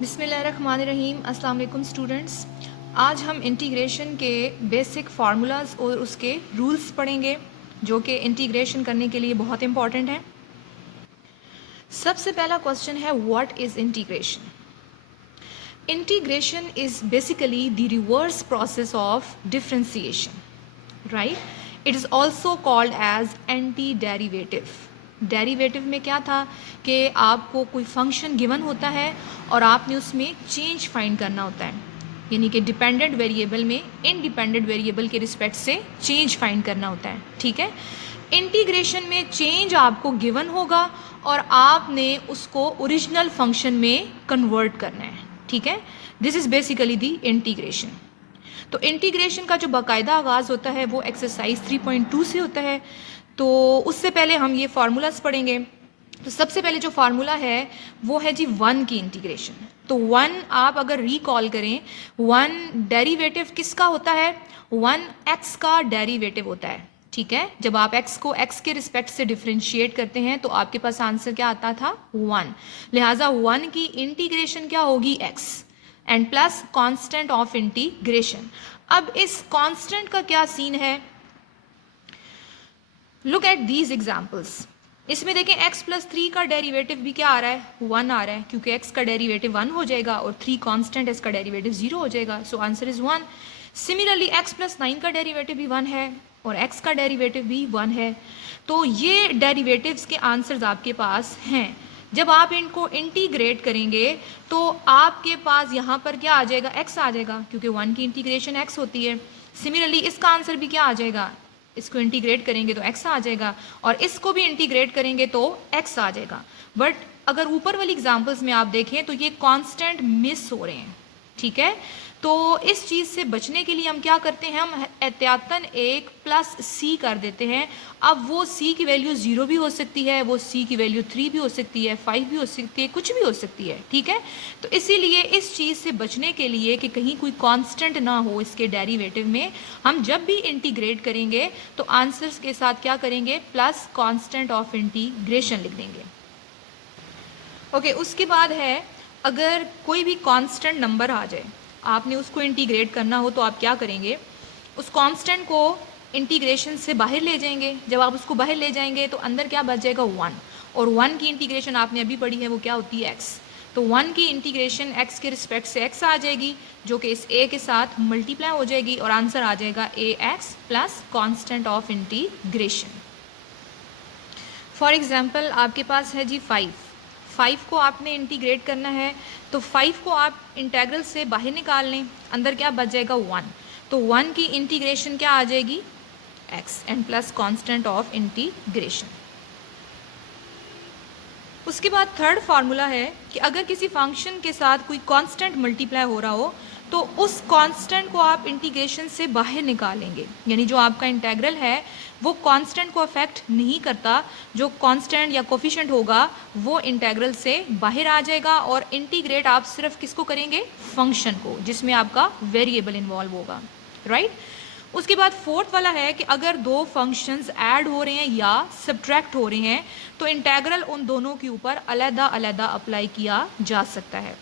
बिस्मिल्लाहिर्रहमानिर्रहीम। अस्सलाम वालेकुम स्टूडेंट्स। आज हम इंटीग्रेशन के बेसिक फार्मूलाज और उसके रूल्स पढ़ेंगे जो कि इंटीग्रेशन करने के लिए बहुत इंपॉर्टेंट है। सबसे पहला क्वेश्चन है what is integration. Integration is basically the reverse process of differentiation, right. It is also called as anti derivative. Derivative में क्या था कि आपको कोई फंक्शन गिवन होता है और आपने उसमें चेंज फाइंड करना होता है, यानी कि डिपेंडेंट वेरिएबल में इनडिपेंडेंट वेरिएबल के रिस्पेक्ट से चेंज फाइंड करना होता है, ठीक है। इंटीग्रेशन में चेंज आपको गिवन होगा और आपने उसको ओरिजिनल फंक्शन में कन्वर्ट करना है, ठीक है। This is basically the integration. तो इंटीग्रेशन का जो बाकायदा आगाज़ होता है वो एक्सरसाइज 3.2 से होता है। तो उससे पहले हम ये फार्मूलाज पढ़ेंगे। तो सबसे पहले जो फार्मूला है वो है जी 1 की इंटीग्रेशन। तो 1 आप अगर रिकॉल करें, 1 डेरिवेटिव किसका होता है? 1 x का डेरिवेटिव होता है, ठीक है। जब आप x को x के रिस्पेक्ट से डिफ्रेंशिएट करते हैं तो आपके पास आंसर क्या आता था? 1। लिहाजा 1 की इंटीग्रेशन क्या होगी? x and plus constant of integration. अब इस कांस्टेंट का क्या सीन है? Look at these examples. इसमें देखें x प्लस 3 का डेरिवेटिव भी क्या आ रहा है? 1 आ रहा है, क्योंकि x का डेरिवेटिव 1 हो जाएगा और 3 कांस्टेंट, इसका डेरिवेटिव 0 हो जाएगा, so answer is 1। Similarly x plus 9 का डेरिवेटिव भी 1 है और x का डेरिवेटिव भी 1 है। तो ये डेरिवेटिव्स के आंसर्स आपके पास हैं। जब आप इनको इंटीग्रेट करेंगे तो आपके पास यहाँ पर क्या आ जाएगा? x आ जाएगा, क्योंकि 1 की इंटीग्रेशन x होती है। सिमिलरली इसका आंसर भी क्या आ जाएगा? इसको इंटीग्रेट करेंगे तो x आ जाएगा और इसको भी इंटीग्रेट करेंगे तो x आ जाएगा। बट अगर ऊपर वाली एग्जांपल्स में आप देखें तो ये कांस्टेंट मिस हो रहे हैं, ठीक है। तो इस चीज़ से बचने के लिए हम क्या करते हैं? हम एहतियातन एक प्लस c कर देते हैं। अब वो c की वैल्यू 0 भी हो सकती है, वो c की वैल्यू 3 भी हो सकती है, 5 भी हो सकती है, कुछ भी हो सकती है, ठीक है। तो इसीलिए इस चीज़ से बचने के लिए कि कहीं कोई कांस्टेंट ना हो इसके डेरिवेटिव में, हम जब भी इंटीग्रेट करेंगे तो आंसर्स के साथ क्या करेंगे? प्लस कांस्टेंट ऑफ इंटीग्रेशन लिख देंगे। ओके, उसके बाद है अगर कोई भी कांस्टेंट नंबर आ जाए, आपने उसको इंटीग्रेट करना हो तो आप क्या करेंगे? उस कांस्टेंट को इंटीग्रेशन से बाहर ले जाएंगे। जब आप उसको बाहर ले जाएंगे तो अंदर क्या बच जाएगा? 1। और 1 की इंटीग्रेशन आपने अभी पढ़ी है, वो क्या होती है? x। तो 1 की इंटीग्रेशन x के रिस्पेक्ट से x आ जाएगी, जो कि इस a के साथ मल्टीप्लाई हो जाएगी और आंसर आ जाएगा ax plus constant of integration. For example आपके पास है जी 5 को आपने इंटीग्रेट करना है, तो 5 को आप इंटेग्रल से बाहर निकाल लें, अंदर क्या बच जाएगा? 1। तो 1 की इंटीग्रेशन क्या आ जाएगी? x and plus constant of integration. उसके बाद थर्ड फार्मूला है कि अगर किसी फंक्शन के साथ कोई कांस्टेंट मल्टीप्लाई हो रहा हो तो उस कांस्टेंट को आप इंटीग्रेशन से बाहर निकालेंगे, यानी जो आपका इंटेग्रल है वो कांस्टेंट को अफेक्ट नहीं करता। जो कांस्टेंट या कोफिशिएंट होगा वो इंटेग्रल से बाहर आ जाएगा और इंटीग्रेट आप सिर्फ किसको करेंगे? फंक्शन को, जिसमें आपका वेरिएबल इन्वॉल्व होगा, राइट। उसके बाद फोर्थ वाला है कि अगर दो फंक्शंस ऐड हो रहे हैं या सब्ट्रैक्ट हो रहे हैं तो इंटेग्रल उन दोनों के ऊपर अलग अलग अप्लाई किया जा सकता है।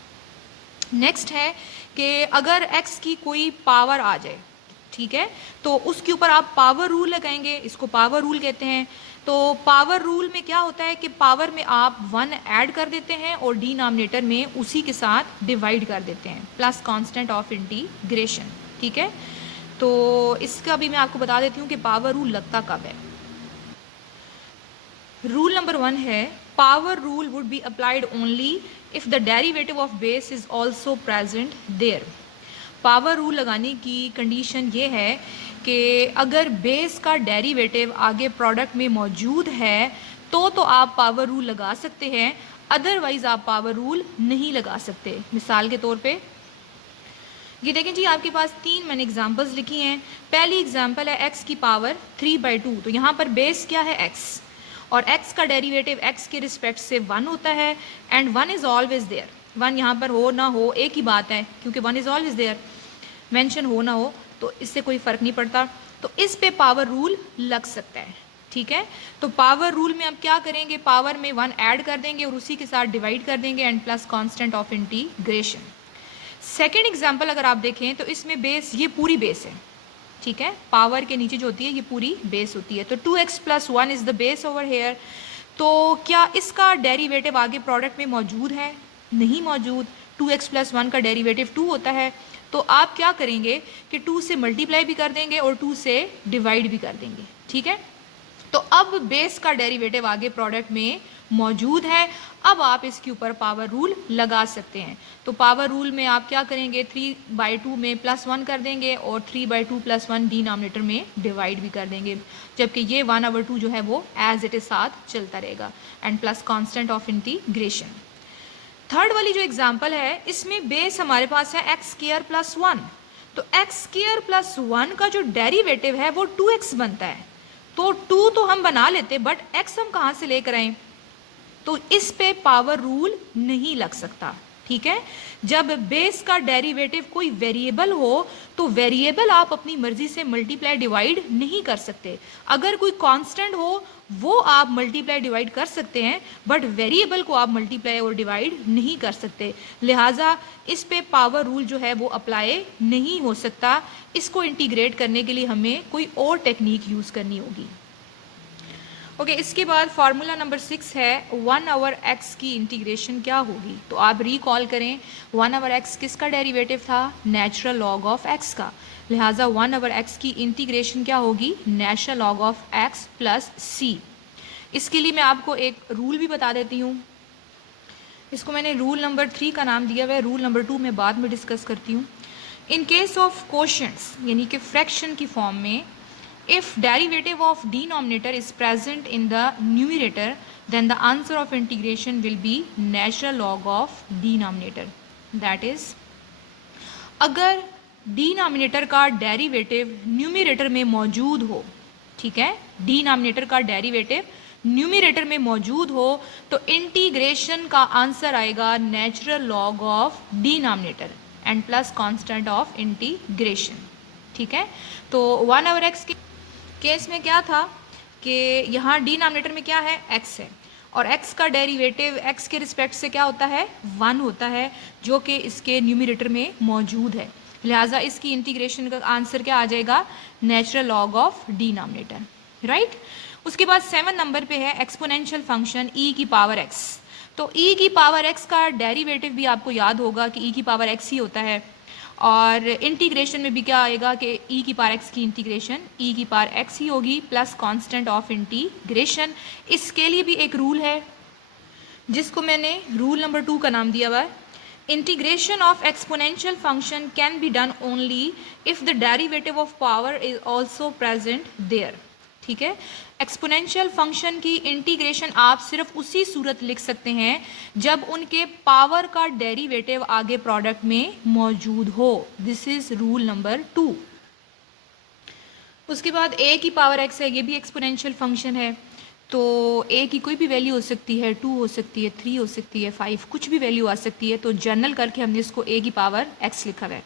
नेक्स्ट है कि अगर x की कोई पावर आ जाए, ठीक है, तो उसके ऊपर आप पावर रूल लगाएंगे, इसको पावर रूल कहते हैं। तो पावर रूल में क्या होता है कि पावर में आप 1 ऐड कर देते हैं और डिनोमिनेटर में उसी के साथ डिवाइड कर देते हैं, प्लस कांस्टेंट ऑफ इंटीग्रेशन, ठीक है। तो इसका भी मैं आपको बता देती हूँ कि पावर रूल लगता कब है। रूल नंबर 1 है power rule would be applied only if the derivative of base is also present there. Power rule लगाने की कंडीशन ये है कि अगर बेस का डेरिवेटिव आगे प्रोडक्ट में मौजूद है तो आप पावर रूल लगा सकते हैं, अदरवाइज आप पावर रूल नहीं लगा सकते। मिसाल के तौर पे ये देखें जी, आपके पास 3 मैंने एग्जांपल्स लिखी हैं। पहली एग्जांपल है x की पावर 3/2। तो यहाँ पर बेस क्या है? x, और x का डेरिवेटिव x के रिस्पेक्ट से 1 होता है एंड 1 इज़ ऑलवेज देयर। 1 यहाँ पर हो ना हो एक ही बात है, क्योंकि 1 इज़ ऑलवेज देयर, मेंशन हो ना हो तो इससे कोई फ़र्क नहीं पड़ता। तो इस पे पावर रूल लग सकता है, ठीक है। तो पावर रूल में अब क्या करेंगे, पावर में 1 ऐड कर देंगे और उसी के साथ डिवाइड कर देंगे and plus constant of integration. Second example अगर आप देखें तो इसमें बेस, ये पूरी बेस है, ठीक है, पावर के नीचे जो होती है ये पूरी बेस होती है। तो 2x + 1 is the base over here. तो क्या इसका डेरिवेटिव आगे प्रोडक्ट में मौजूद है? नहीं मौजूद। 2x + 1 का डेरिवेटिव 2 होता है। तो आप क्या करेंगे कि 2 से मल्टीप्लाई भी कर देंगे और 2 से डिवाइड भी कर देंगे, ठीक है। तो अब बेस का डेरिवेटिव आगे प्रोडक्ट में मौजूद है। अब आप इसके ऊपर पावर रूल लगा सकते हैं। तो पावर रूल में आप क्या करेंगे, 3/2 में +1 कर देंगे और 3/2 + 1 डिनोमिनेटर में डिवाइड भी कर देंगे, जबकि ये 1/2 जो है वो एज इट इज साथ चलता रहेगा and plus constant of integration. Third वाली जो एग्जांपल है इसमें बेस हमारे पास है x² + 1। तो x² + 1 का जो डेरिवेटिव है वो 2x बनता है। तो 2 तो हम बना लेते, बट x हम कहाँ से लेकर आए? तो इस पे पावर रूल नहीं लग सकता, ठीक है। जब बेस का डेरिवेटिव कोई वेरिएबल हो तो वेरिएबल आप अपनी मर्जी से मल्टीप्लाई डिवाइड नहीं कर सकते। अगर कोई कांस्टेंट हो वो आप मल्टीप्लाई डिवाइड कर सकते हैं, बट वेरिएबल को आप मल्टीप्लाई और डिवाइड नहीं कर सकते। लिहाजा इस पे पावर रूल जो है वो अप्लाई नहीं हो सकता। इसको इंटीग्रेट करने के लिए हमें कोई और टेक्निक यूज़ करनी होगी। ओके, इसके बाद फार्मूला नंबर 6 है 1/x की इंटीग्रेशन क्या होगी। तो आप रिकॉल करें 1/x किसका डेरिवेटिव था? नेचुरल लॉग ऑफ x का। लिहाजा 1/x की इंटीग्रेशन क्या होगी? Natural log of x + c। इसके लिए मैं आपको एक रूल भी बता देती हूँ। इसको मैंने रूल नंबर 3 का नाम दिया हुआ है, रूल नंबर 2 मैं बाद में डिस्कस करती हूँ। इन केस ऑफ क्वोशंट्स यानी कि फ्रैक्शन की फॉर्म में, if derivative of denominator is present in the numerator then the answer of integration will be natural log of denominator। that is, अगर denominator का डेरिवेटिव न्यूमिरेटर में मौजूद हो, ठीक है, denominator का डेरिवेटिव न्यूमिरेटर में मौजूद हो तो इंटीग्रेशन का आंसर आएगा natural log of denominator and plus constant of integration, ठीक है। तो 1/x के केस में क्या था कि यहाँ डिनोमिनेटर में क्या है? x है और x का डेरिवेटिव x के रिस्पेक्ट से क्या होता है? 1 होता है, जो कि इसके न्यूमिरेटर में मौजूद है। लिहाजा इसकी इंटीग्रेशन का आंसर क्या आ जाएगा? Natural log of denominator, right. उसके बाद 7 नंबर पे है एक्सपोनेंशियल फंक्शन e⁻x। तो e⁻x का डेरिवेटिव भी आपको याद होगा कि e⁻x ही होता है, और इंटीग्रेशन में भी क्या आएगा कि e⁻x की इंटीग्रेशन e⁻x ही होगी प्लस कांस्टेंट ऑफ इंटीग्रेशन। इसके लिए भी एक रूल है जिसको मैंने रूल नंबर 2 का नाम दिया हुआ है। Integration of exponential function can be done only if the derivative of power is also present there, ठीक है। एक्सपोनेंशियल फंक्शन की इंटीग्रेशन आप सिर्फ उसी सूरत लिख सकते हैं जब उनके पावर का डेरिवेटिव आगे प्रोडक्ट में मौजूद हो। This is rule number 2। उसके बाद a⁻x है, ये भी एक्सपोनेंशियल फंक्शन है। तो a की कोई भी वैल्यू हो सकती है, 2 हो सकती है, 3 हो सकती है, 5, कुछ भी वैल्यू आ सकती है। तो जनरल करके हमने इसको a⁻x लिखा हुआ है।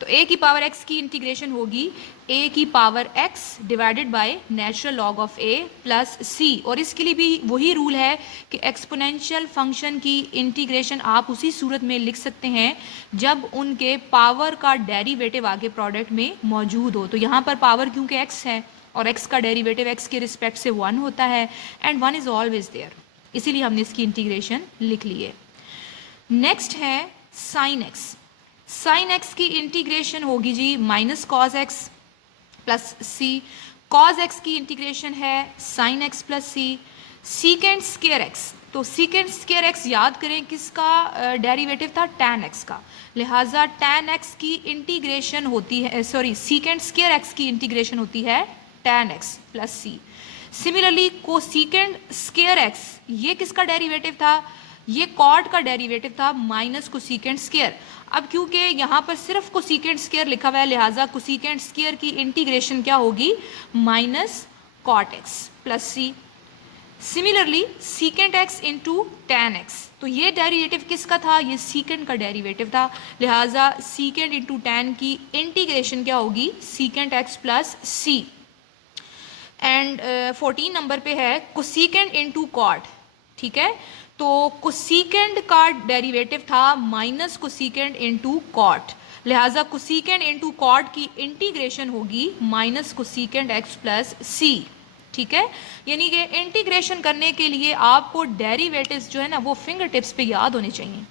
तो a⁻x की इंटीग्रेशन होगी a⁻x divided by natural log of a plus c। और इसके लिए भी वही रूल है कि एक्सपोनेंशियल फंक्शन की इंटीग्रेशन आप उसी सूरत में लिख सकते हैं जब उनके पावर का डेरिवेटिव आगे प्रोडक्ट में मौजूद हो। तो यहाँ पर पावर क्योंकि x है और x का डेरिवेटिव x के रिस्पेक्ट से 1 होता है एंड 1 इज ऑलवेज देयर, इसीलिए हमने इसकी इंटीग्रेशन लिख ली है। नेक्स्ट है साइन x। साइन x की इंटीग्रेशन होगी जी -cos x plus c। cos x की इंटीग्रेशन है sin x plus c। secant square x, तो secant स्क्वायर x याद करें किसका डेरिवेटिव था? tan x का। लिहाजा tan x की इंटीग्रेशन होती है, सॉरी, secant स्क्वायर x की इंटीग्रेशन होती है tan x plus c। Similarly cosecant square x, ये किसका डेरिवेटिव था? ये कॉट का डेरिवेटिव था माइनस कोसेकेंट स्क्वायर। अब क्योंकि यहाँ पर सिर्फ कोसेकेंट स्क्वायर लिखा हुआ है, लिहाजा कोसेकेंट स्क्वायर की इंटीग्रेशन क्या होगी? Minus cot x plus c। Similarly secant x into tan x, तो ये डेरिवेटिव किसका था? ये सीकेंट का डेरिवेटिव था। लिहाजा सीकेंट इंटू टैन की इंटीग्रेशन क्या होगी? Secant x plus c। And 14 number पे है कोसिकेंड इनटू कॉट, ठीक है। तो कोसिकेंड का डेरिवेटिव था माइनस कोसिकेंड इनटू कॉट, लिहाजा कोसिकेंड इनटू कॉट की इंटीग्रेशन होगी माइनस कोसिकेंड एक्स प्लस सी, ठीक है। यानी कि इंटीग्रेशन करने के लिए आपको डेरिवेटिव्स जो है ना वो फिंगर टिप्स पे याद होने चाहिए।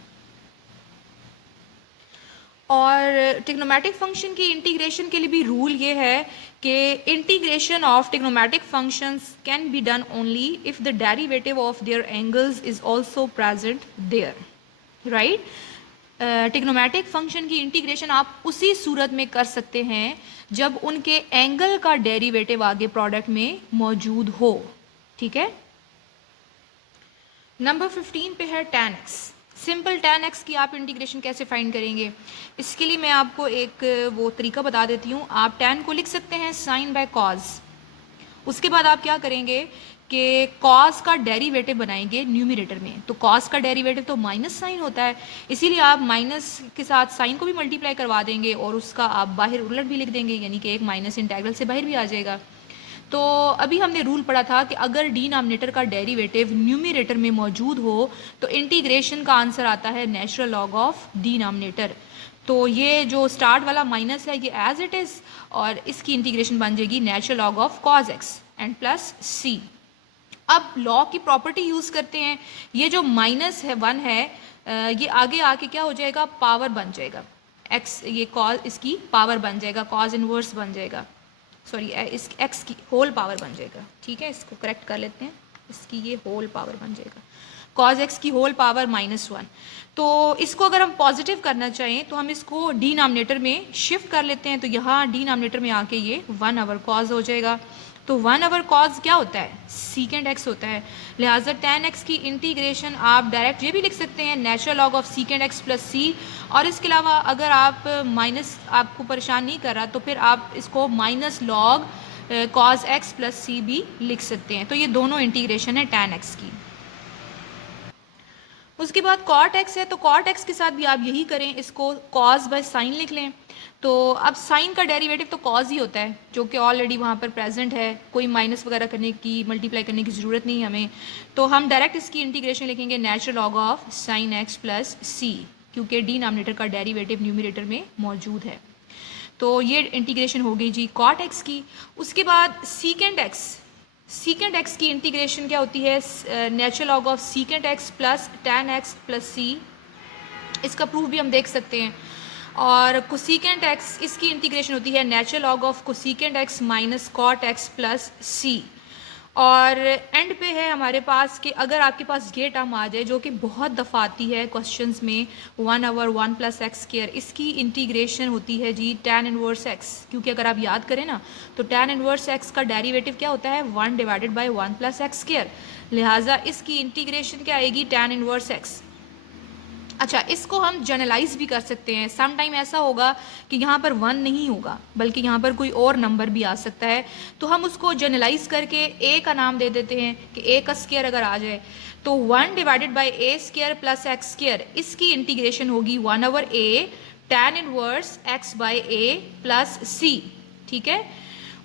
और ट्रिग्नोमेट्रिक फंक्शन की इंटीग्रेशन के लिए भी रूल ये है कि integration of trigonometric functions can be done only if the derivative of their angles is also present there, right. Trigonometric function की इंटीग्रेशन आप उसी सूरत में कर सकते हैं जब उनके एंगल का डेरिवेटिव आगे प्रोडक्ट में मौजूद हो, ठीक है। नंबर 15 पे है tan x। Simple tan x की आप इंटीग्रेशन कैसे फाइंड करेंगे, इसके लिए मैं आपको एक वो तरीका बता देती हूँ। आप tan को लिख सकते हैं साइन बाय कॉज, उसके बाद आप क्या करेंगे कि कॉस का डेरिवेटिव बनाएंगे न्यूमरेटर में। तो कॉस का डेरिवेटिव तो माइनस साइन होता है, इसीलिए आप माइनस के साथ साइन को भी मल्टीप्लाई करवा देंगे और उसका आप बाहर उलट भी लिख देंगे, यानी कि एक माइनस इंटेग्रल से बाहर भी आ जाएगा। तो अभी हमने रूल पढ़ा था कि अगर डिनोमिनेटर का डेरिवेटिव न्यूमरेटर में मौजूद हो तो इंटीग्रेशन का आंसर आता है नेचुरल लॉग ऑफ डिनोमिनेटर। तो ये जो स्टार्ट वाला माइनस है ये एज इट इज़, और इसकी इंटीग्रेशन बन जाएगी natural log of cos x and plus c. अब लॉ की प्रॉपर्टी यूज़ करते हैं, ये जो माइनस है 1 है ये आगे आके क्या हो जाएगा, पावर बन जाएगा x, ये कॉज इसकी पावर बन जाएगा, कॉज इनवर्स बन जाएगा, सॉरी इस x की होल पावर बन जाएगा, ठीक है। इसको करेक्ट कर लेते हैं, इसकी ये होल पावर बन जाएगा, कॉज x की होल पावर -1। तो इसको अगर हम पॉजिटिव करना चाहें तो हम इसको डिनोमिनेटर में शिफ्ट कर लेते हैं, तो यहाँ डिनोमिनेटर में आके ये 1 कॉज हो जाएगा। तो 1 कॉज क्या होता है, सीकेंड x होता है, लिहाजा tan x की इंटीग्रेशन आप डायरेक्ट ये भी लिख सकते हैं natural log of secant x plus c. और इसके अलावा अगर आप माइनस आपको परेशान नहीं कर रहा तो फिर आप इसको minus log cos x plus c भी लिख सकते हैं। तो ये दोनों इंटीग्रेशन है tan x की। उसके बाद cot x है, तो cot x के साथ भी आप यही करें, इसको cos बाय साइन लिख लें। तो अब साइन का डेरिवेटिव तो cos ही होता है जो कि ऑलरेडी वहाँ पर प्रेजेंट है, कोई माइनस वगैरह करने की मल्टीप्लाई करने की ज़रूरत नहीं हमें। तो हम डायरेक्ट इसकी इंटीग्रेशन लिखेंगे natural log of sine x plus c, क्योंकि डिनोमिनेटर का डेरिवेटिव न्यूमरेटर में मौजूद है। तो ये इंटीग्रेशन हो गई जी cot x की। उसके बाद सीकेंड x की इंटीग्रेशन क्या होती है, natural log of secant x plus tan x plus c. इसका प्रूफ भी हम देख सकते हैं। और कोसिकेंड x, इसकी इंटीग्रेशन होती है natural log of cosecant x minus cot x plus c. और एंड पे है हमारे पास कि अगर आपके पास ये टर्म आ जाए जो कि बहुत दफ़ा आती है क्वेश्चंस में 1/1 प्लस एक्स स्क्वायर, इसकी इंटीग्रेशन होती है जी tan इनवर्स x, क्योंकि अगर आप याद करें ना तो tan इनवर्स x का डेरिवेटिव क्या होता है 1/1 प्लस एक्स स्क्वायर, लिहाजा इसकी इंटीग्रेशन क्या आएगी tan इनवर्स x। अच्छा, इसको हम जनरलाइज भी कर सकते हैं। सम टाइम ऐसा होगा कि यहाँ पर 1 नहीं होगा बल्कि यहाँ पर कोई और नंबर भी आ सकता है, तो हम उसको जनरलाइज करके a का नाम दे देते हैं कि a का स्क्वायर अगर आ जाए तो 1/a square plus x square, इसकी इंटीग्रेशन होगी 1/a tan inverse x by a plus c, ठीक है।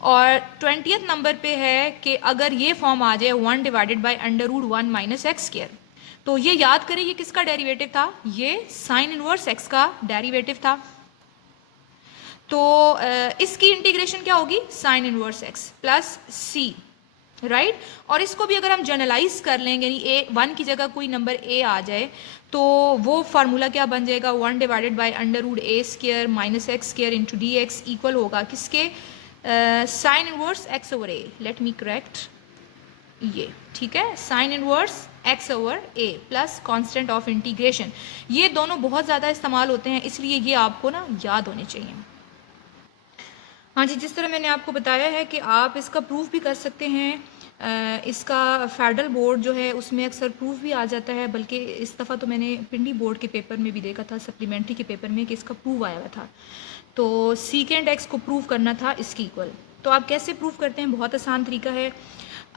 और 20th नंबर पे है कि अगर ये फॉर्म आ जाए 1/√1 माइनस एक्स स्क्वायर, तो ये याद करें ये किसका डेरिवेटिव था, ये साइन इनवर्स x का डेरिवेटिव था। तो इसकी इंटीग्रेशन क्या होगी sine inverse x plus c, right. और इसको भी अगर हम जनरलाइज कर लेंगे यानी a 1 की जगह कोई नंबर a आ जाए तो वो फार्मूला क्या बन जाएगा 1/√a square minus x square into D x equal होगा किसके, sine inverse x over a। Let me correct ये, ठीक है, sine inverse x over a plus constant of integration. ये दोनों बहुत ज़्यादा इस्तेमाल होते हैं, इसलिए ये आपको ना याद होने चाहिए। हाँ जी, जिस तरह मैंने आपको बताया है कि आप इसका प्रूफ भी कर सकते हैं। इसका फेडरल बोर्ड जो है उसमें अक्सर प्रूफ भी आ जाता है, बल्कि इस दफ़ा तो मैंने पिंडी बोर्ड के पेपर में भी देखा था, सप्लीमेंट्री के पेपर में, कि इसका प्रूफ आया हुआ था। तो सीकेंड x को प्रूव करना था इसकी इक्वल। तो आप कैसे प्रूव करते हैं, बहुत आसान तरीका है।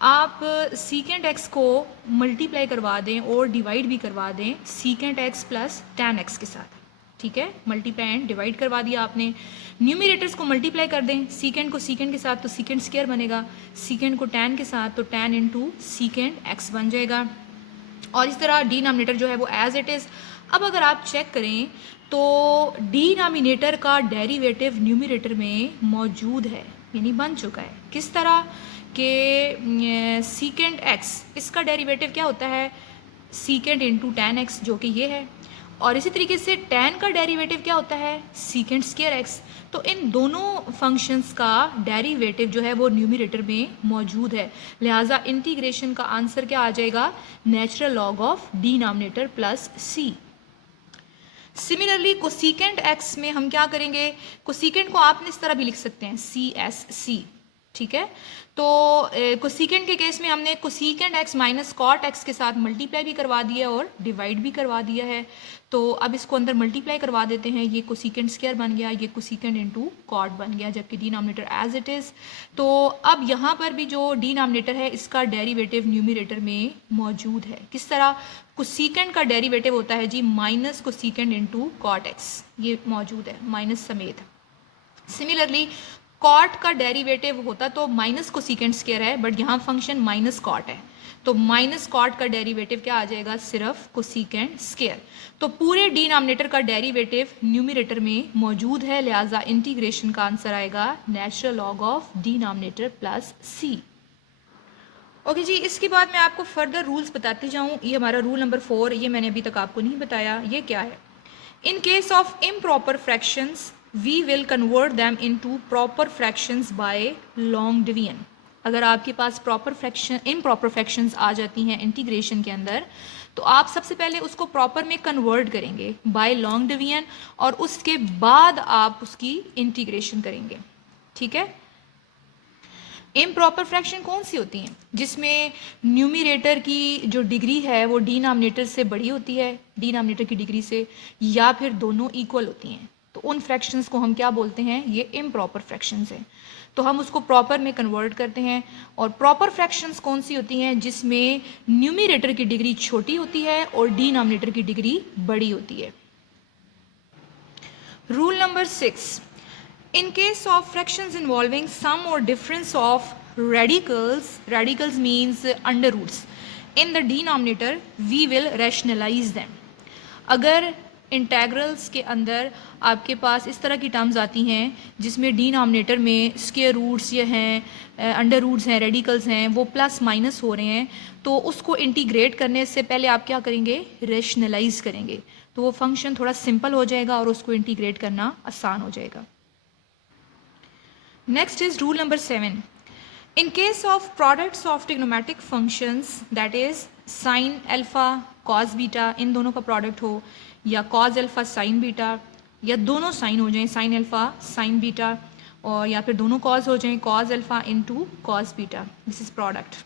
आप सीकेंड x को मल्टीप्लाई करवा दें और डिवाइड भी करवा दें सीकेंड x प्लस tan x के साथ। ठीक है, मल्टीप्लाई एंड डिवाइड करवा दिया आपने। न्यूमिरेटर्स को मल्टीप्लाई कर दें, सीकेंड को सीकेंड के साथ तो सीकेंड स्क्वायर बनेगा, सीकेंड को टैन के साथ तो टैन इंटू सीकेंड एक्स बन जाएगा, और इस तरह डिनोमिनेटर जो है वो एज इट इज़। अब अगर आप चेक करें तो डिनोमिनेटर का डेरिवेटिव न्यूमिरेटर में मौजूद है, यानी बन चुका है। किस तरह के सीकेंड एक्स, इसका डेरिवेटिव क्या होता है, सीकेंड इंटू टैन एक्स, जो कि ये है, और इसी तरीके से टैन का डेरिवेटिव क्या होता है, सीकेंड स्क्वायर एक्स। तो इन दोनों फंक्शंस का डेरिवेटिव जो है वो न्यूमिरेटर में मौजूद है, लिहाजा इंटीग्रेशन का आंसर क्या आ जाएगा, natural log of denominator plus c. Similarly cosecant x में हम क्या करेंगे, कोसीकेंड को आपने इस तरह भी लिख सकते हैं सी एस सी, ठीक है। तो कोसीकेंड के केस में हमने कोसीकेंड एक्स माइनस कॉट एक्स के साथ मल्टीप्लाई भी करवा दिया और डिवाइड भी करवा दिया है। तो अब इसको अंदर मल्टीप्लाई करवा देते हैं, ये कोसीकेंड स्क्वायर बन गया, ये कोसीकेंड इंटू कॉट बन गया, जबकि डिनोमिनेटर एज इट इज़। तो अब यहाँ पर भी जो डिनोमिनेटर है इसका डेरिवेटिव न्यूमिरेटर में मौजूद है। किस तरह, कोसीकेंड का डेरिवेटिव होता है जी माइनस कोसीकेंड इंटू कॉट एक्स, ये मौजूद है माइनस समेत। सिमिलरली कॉट का डेरिवेटिव होता तो माइनस कोसीकेंड स्क्वायर है, बट यहाँ फंक्शन माइनस कॉट है, तो माइनस कॉट का डेरिवेटिव क्या आ जाएगा, सिर्फ कोसीकेंड स्क्वायर। तो पूरे डिनोमिनेटर का डेरिवेटिव न्यूमिरेटर में मौजूद है, लिहाजा इंटीग्रेशन का आंसर आएगा natural log of denominator plus c. Okay जी, इसके बाद मैं आपको फर्दर रूल्स बताते जाऊँ। ये हमारा रूल नंबर 4, ये मैंने अभी तक आपको नहीं बताया, ये क्या है। In case of improper fractions we will convert them into proper fractions by long division. अगर आपके पास प्रॉपर फ्रैक्शन इम्प्रॉपर फ्रैक्शंस आ जाती हैं इंटीग्रेशन के अंदर, तो आप सबसे पहले उसको प्रॉपर में कन्वर्ट करेंगे बाय लॉन्ग डिवीजन, और उसके बाद आप उसकी इंटीग्रेशन करेंगे, ठीक है। इम्प्रॉपर फ्रैक्शन कौन सी होती हैं, जिसमें न्यूमिरेटर की जो डिग्री है वो डिनोमिनेटर से बड़ी होती है, डिनोमिनेटर की डिग्री से, या फिर दोनों इक्वल होती हैं, तो उन फ्रैक्शंस को हम क्या बोलते हैं, ये इम्प्रॉपर फ्रैक्शंस हैं। तो हम उसको प्रॉपर में कन्वर्ट करते हैं। और प्रॉपर फ्रैक्शंस कौन सी होती हैं, जिसमें न्यूमिरेटर की डिग्री छोटी होती है और डिनोमिनेटर की डिग्री बड़ी होती है। Rule number 6, in case of fractions involving sum or difference of radicals means under roots in the denominator, we will rationalize them. अगर इंटेग्रल्स के अंदर आपके पास इस तरह की टर्म्स आती हैं जिसमें डिनोमिनेटर में स्क्वायर रूट्स ये हैं, अंडर रूट्स हैं, रेडिकल्स हैं, वो प्लस माइनस हो रहे हैं, तो उसको इंटीग्रेट करने से पहले आप क्या करेंगे, रेशनलाइज करेंगे, तो वो फंक्शन थोड़ा सिंपल हो जाएगा और उसको इंटीग्रेट करना आसान हो जाएगा। Next is rule number 7. In case of products of trigonometric functions, that is sin alpha cos beta, इन दोनों का प्रोडक्ट हो, या cos alpha sin beta, या दोनों साइन हो जाएं sin alpha sin beta, और या फिर दोनों cos हो जाएं cos alpha into cos beta, this is product,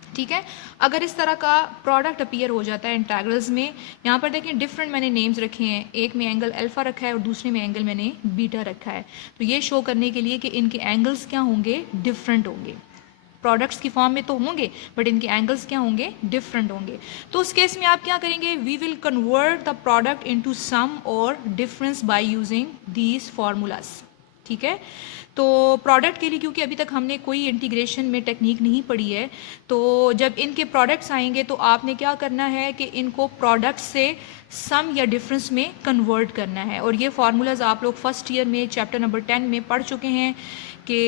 ठीक है। अगर इस तरह का प्रोडक्ट अपीयर हो जाता है इंटेग्रल्स में, यहाँ पर देखिए डिफरेंट मैंने नेम्स रखे हैं, एक में एंगल अल्फा रखा है और दूसरे में एंगल मैंने बीटा रखा है, तो ये शो करने के लिए कि इनके एंगल्स क्या होंगे, डिफरेंट होंगे। प्रोडक्ट्स की फॉर्म में तो होंगे बट इनके एंगल्स क्या होंगे, डिफरेंट होंगे। तो उस केस में आप क्या करेंगे, we will convert the product into sum और difference by using these formulas, ठीक है। तो प्रोडक्ट के लिए क्योंकि अभी तक हमने कोई इंटीग्रेशन में टेक्निक नहीं पढ़ी है, तो जब इनके प्रोडक्ट्स आएंगे तो आपने क्या करना है कि इनको प्रोडक्ट से सम या डिफरेंस में कन्वर्ट करना है। और ये फार्मूलाज आप लोग फर्स्ट ईयर में चैप्टर नंबर 10 में पढ़ चुके हैं कि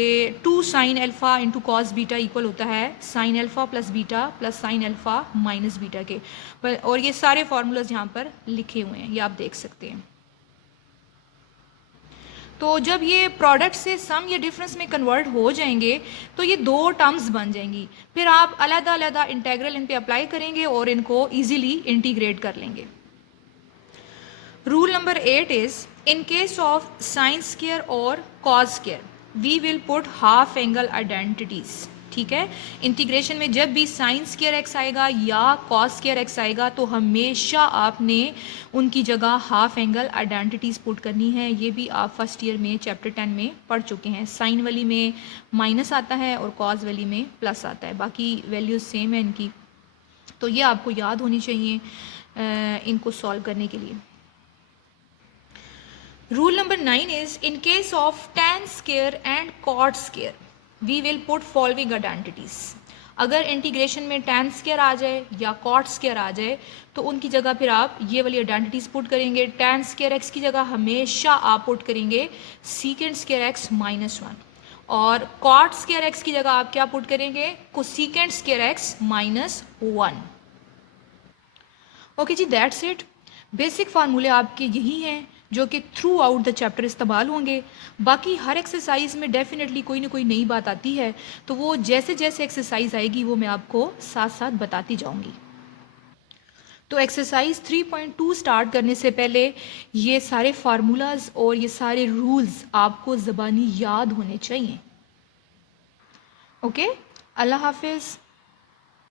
2 sin alpha into cos beta equal होता है sin alpha plus beta plus sin alpha minus beta के, और ये सारे फार्मूलाज यहाँ पर लिखे हुए हैं, ये आप देख सकते हैं। तो जब ये प्रोडक्ट से सम या डिफरेंस में कन्वर्ट हो जाएंगे तो ये दो टर्म्स बन जाएंगी, फिर आप अलग अलग इंटेग्रल इन पे अप्लाई करेंगे और इनको इजीली इंटीग्रेट कर लेंगे। Rule number 8 is in case of sine square और cos square we will put half angle identities, ठीक है। इंटीग्रेशन में जब भी साइन स्क्वायर एक्स आएगा या कॉस स्क्वायर एक्स आएगा तो हमेशा आपने उनकी जगह हाफ एंगल आइडेंटिटीज पुट करनी है। ये भी आप फर्स्ट ईयर में चैप्टर 10 में पढ़ चुके हैं। साइन वाली में माइनस आता है और कॉस वाली में प्लस आता है, बाकी वैल्यूज सेम है इनकी, तो ये आपको याद होनी चाहिए इनको सॉल्व करने के लिए। Rule number 9 is, in case of tan square and cot square, we will put following identities. अगर इंटीग्रेशन में tan square आ जाए या cot square आ जाए तो उनकी जगह फिर आप ये वाली आइडेंटिटीज पुट करेंगे. tan square x की जगह हमेशा आप पुट करेंगे secant square x -1 और cot square x की जगह आप क्या पुट करेंगे, cosecant square x -1. ओके जी, दैट्स इट. बेसिक फार्मूले आपके यही हैं जो कि थ्रू आउट द चैप्टर इस्तेमाल होंगे. बाकी हर एक्सरसाइज में डेफिनेटली कोई ना कोई नई बात आती है, तो वो जैसे जैसे एक्सरसाइज आएगी वो मैं आपको साथ साथ बताती जाऊंगी. तो एक्सरसाइज 3.2 स्टार्ट करने से पहले ये सारे फार्मूलाज और ये सारे रूल्स आपको ज़बानी याद होने चाहिए. ओके, अल्लाह हाफिज़.